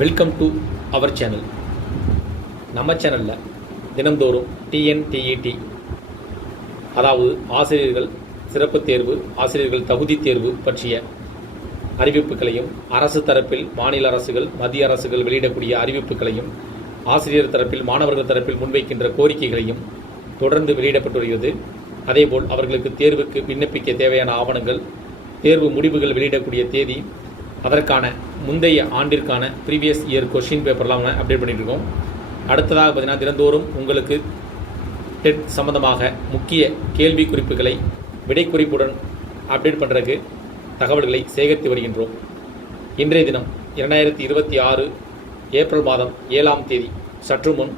Welcome to our channel. நம்ம சேனலில் தினந்தோறும் டிஎன்டிஇடி அதாவது ஆசிரியர்கள் சிறப்பு தேர்வு, ஆசிரியர்கள் தகுதி தேர்வு பற்றிய அறிவிப்புகளையும், அரசு தரப்பில் மாநில அரசுகள், மத்திய அரசுகள் வெளியிடக்கூடிய அறிவிப்புகளையும், ஆசிரியர் தரப்பில் மாணவர்கள் தரப்பில் முன்வைக்கின்ற கோரிக்கைகளையும் தொடர்ந்து வெளியிடப்பட்டு வருகிறது. அதேபோல் அவர்களுக்கு தேர்வுக்கு விண்ணப்பிக்க தேவையான ஆவணங்கள், தேர்வு முடிவுகள் வெளியிடக்கூடிய தேதி, அதற்கான முந்தைய ஆண்டிற்கான ப்ரீவியஸ் இயர் கொஷின் பேப்பர்லாம் அப்டேட் பண்ணிட்டு இருக்கோம். அடுத்ததாக பார்த்தீங்கன்னா தினந்தோறும் உங்களுக்கு டெட் சம்பந்தமாக முக்கிய கேள்வி குறிப்புகளை விடை குறிப்புடன் அப்டேட் பண்ணுறதுக்கு தகவல்களை சேகரித்து வருகின்றோம். இன்றைய தினம் 2026 ஏப்ரல் மாதம் 7ஆம் தேதி சற்று முன்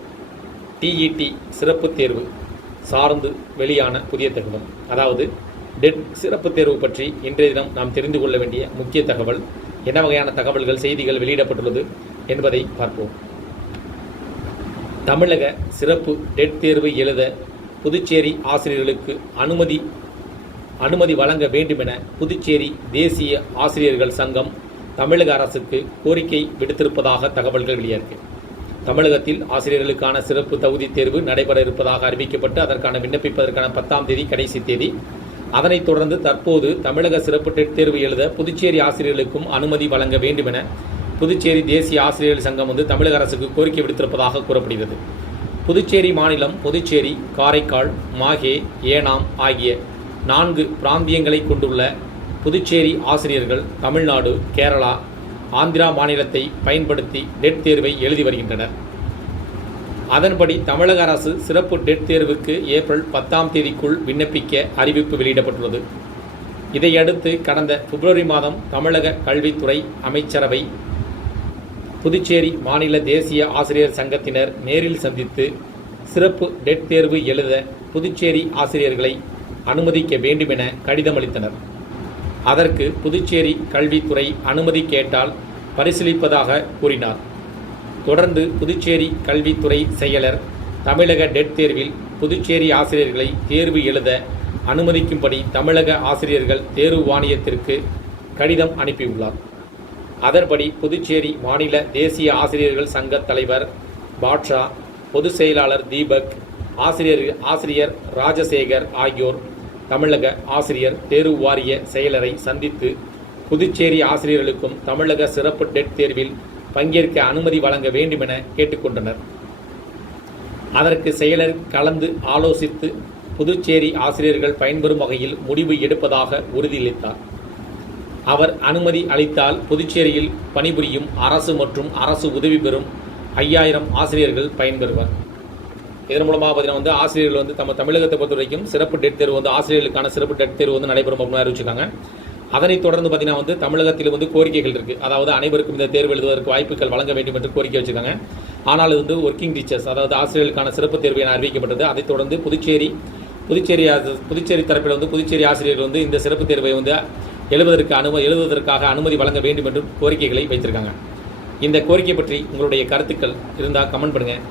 டிஇடி சிறப்பு தேர்வு சார்ந்து வெளியான புதிய தகவல், அதாவது டெட் சிறப்பு தேர்வு பற்றி இன்றைய தினம் நாம் தெரிந்து கொள்ள வேண்டிய முக்கிய தகவல், என்ன வகையான தகவல்கள், செய்திகள் வெளியிடப்பட்டுள்ளது என்பதை பார்ப்போம். தமிழக சிறப்பு டெட் தேர்வு எழுத புதுச்சேரி ஆசிரியர்களுக்கு அனுமதி வழங்க வேண்டுமென புதுச்சேரி தேசிய ஆசிரியர்கள் சங்கம் தமிழக அரசுக்கு கோரிக்கை விடுத்திருப்பதாக தகவல்கள் வெளியாயிருக்கு. தமிழகத்தில் ஆசிரியர்களுக்கான சிறப்பு தகுதி தேர்வு நடைபெற இருப்பதாக அறிவிக்கப்பட்டு அதற்கான விண்ணப்பிப்பதற்கான 10ஆம் தேதி கடைசி தேதி. அதனைத் தொடர்ந்து தற்போது தமிழக சிறப்பு டெட் தேர்வு எழுத புதுச்சேரி ஆசிரியர்களுக்கும் அனுமதி வழங்க வேண்டுமென புதுச்சேரி தேசிய ஆசிரியர்கள் சங்கம் தமிழக அரசுக்கு கோரிக்கை விடுத்திருப்பதாக கூறப்படுகிறது. புதுச்சேரி மாநிலம் புதுச்சேரி, காரைக்கால், மாஹே, ஏனாம் ஆகிய 4 பிராந்தியங்களை கொண்டுள்ள புதுச்சேரி ஆசிரியர்கள் தமிழ்நாடு, கேரளா, ஆந்திரா மாநிலத்தை பயன்படுத்தி டெட் தேர்வை எழுதி வருகின்றனர். அதன்படி தமிழக அரசு சிறப்பு டெட் தேர்வுக்கு ஏப்ரல் 10ஆம் தேதிக்குள் விண்ணப்பிக்க அறிவிப்பு வெளியிடப்பட்டுள்ளது. இதையடுத்து கடந்த பிப்ரவரி மாதம் தமிழக கல்வித்துறை அமைச்சரவை புதுச்சேரி மாநில தேசிய ஆசிரியர் சங்கத்தினர் நேரில் சந்தித்து சிறப்பு டெட் தேர்வு எழுத புதுச்சேரி ஆசிரியர்களை அனுமதிக்க வேண்டுமென கடிதம் அளித்தனர். அதற்கு புதுச்சேரி கல்வித்துறை அனுமதி கேட்டால் பரிசீலிப்பதாக கூறினார். தொடர்ந்து புதுச்சேரி கல்வித்துறை செயலர் தமிழக டெட் தேர்வில் புதுச்சேரி ஆசிரியர்களை தேர்வு எழுத அனுமதிக்கும்படி தமிழக ஆசிரியர்கள் தேர்வு வாரியத்திற்கு கடிதம் அனுப்பியுள்ளார். அதன்படி புதுச்சேரி மாநில தேசிய ஆசிரியர்கள் சங்க தலைவர் பாட்ஷா, பொதுச் செயலாளர் தீபக், ஆசிரியர் ராஜசேகர் ஆகியோர் தமிழக ஆசிரியர் தேர்வு வாரிய செயலரை சந்தித்து புதுச்சேரி ஆசிரியர்களுக்கும் தமிழக சிறப்பு டெட் தேர்வில் பங்கேற்க அனுமதி வழங்க வேண்டுமென கேட்டுக்கொண்டனர். அதற்கு செயலர் கலந்து ஆலோசித்து புதுச்சேரி ஆசிரியர்கள் பயன்பெறும் வகையில் முடிவு எடுப்பதாக உறுதியளித்தார். அவர் அனுமதி அளித்தால் புதுச்சேரியில் பணிபுரியும் அரசு மற்றும் அரசு உதவி பெறும் 5000 ஆசிரியர்கள் பயன்பெறுவர். இதன் மூலமாக பார்த்தீங்கன்னா ஆசிரியர்கள் நம்ம தமிழகத்தை பொறுத்த வரைக்கும் சிறப்பு டெட் தேர்வு ஆசிரியர்களுக்கான சிறப்பு டெட் தேர்வு நடைபெறும் அப்படின்னு அறிவிச்சிருக்காங்க. அதனைத் தொடர்ந்து பார்த்தீங்கன்னா தமிழகத்தில் கோரிக்கைகள் இருக்குது. அதாவது அனைவருக்கும் இந்த தேர்வு எழுதுவதற்கு வாய்ப்புகள் வழங்க வேண்டும் என்று கோரிக்கை வச்சுருக்காங்க. ஆனால் இது ஒர்க்கிங் டீச்சர்ஸ், அதாவது ஆசிரியர்களுக்கான சிறப்பு தேர்வு என அறிவிக்கப்பட்டது. அதைத் தொடர்ந்து புதுச்சேரி தரப்பில் புதுச்சேரி ஆசிரியர்கள் இந்த சிறப்பு தேர்வை எழுதுவதற்காக அனுமதி வழங்க வேண்டும் என்று கோரிக்கைகளை வைத்திருக்காங்க. இந்த கோரிக்கை பற்றி உங்களுடைய கருத்துக்கள் இருந்தால் கமெண்ட் பண்ணுங்கள்.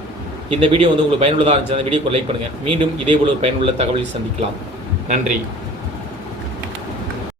இந்த வீடியோ உங்களுக்கு பயனுள்ளதாக இருந்துச்சு, அந்த வீடியோக்கு லைக் பண்ணுங்கள். மீண்டும் இதேபோல் ஒரு பயனுள்ள தகவலில் சந்திக்கலாம். நன்றி.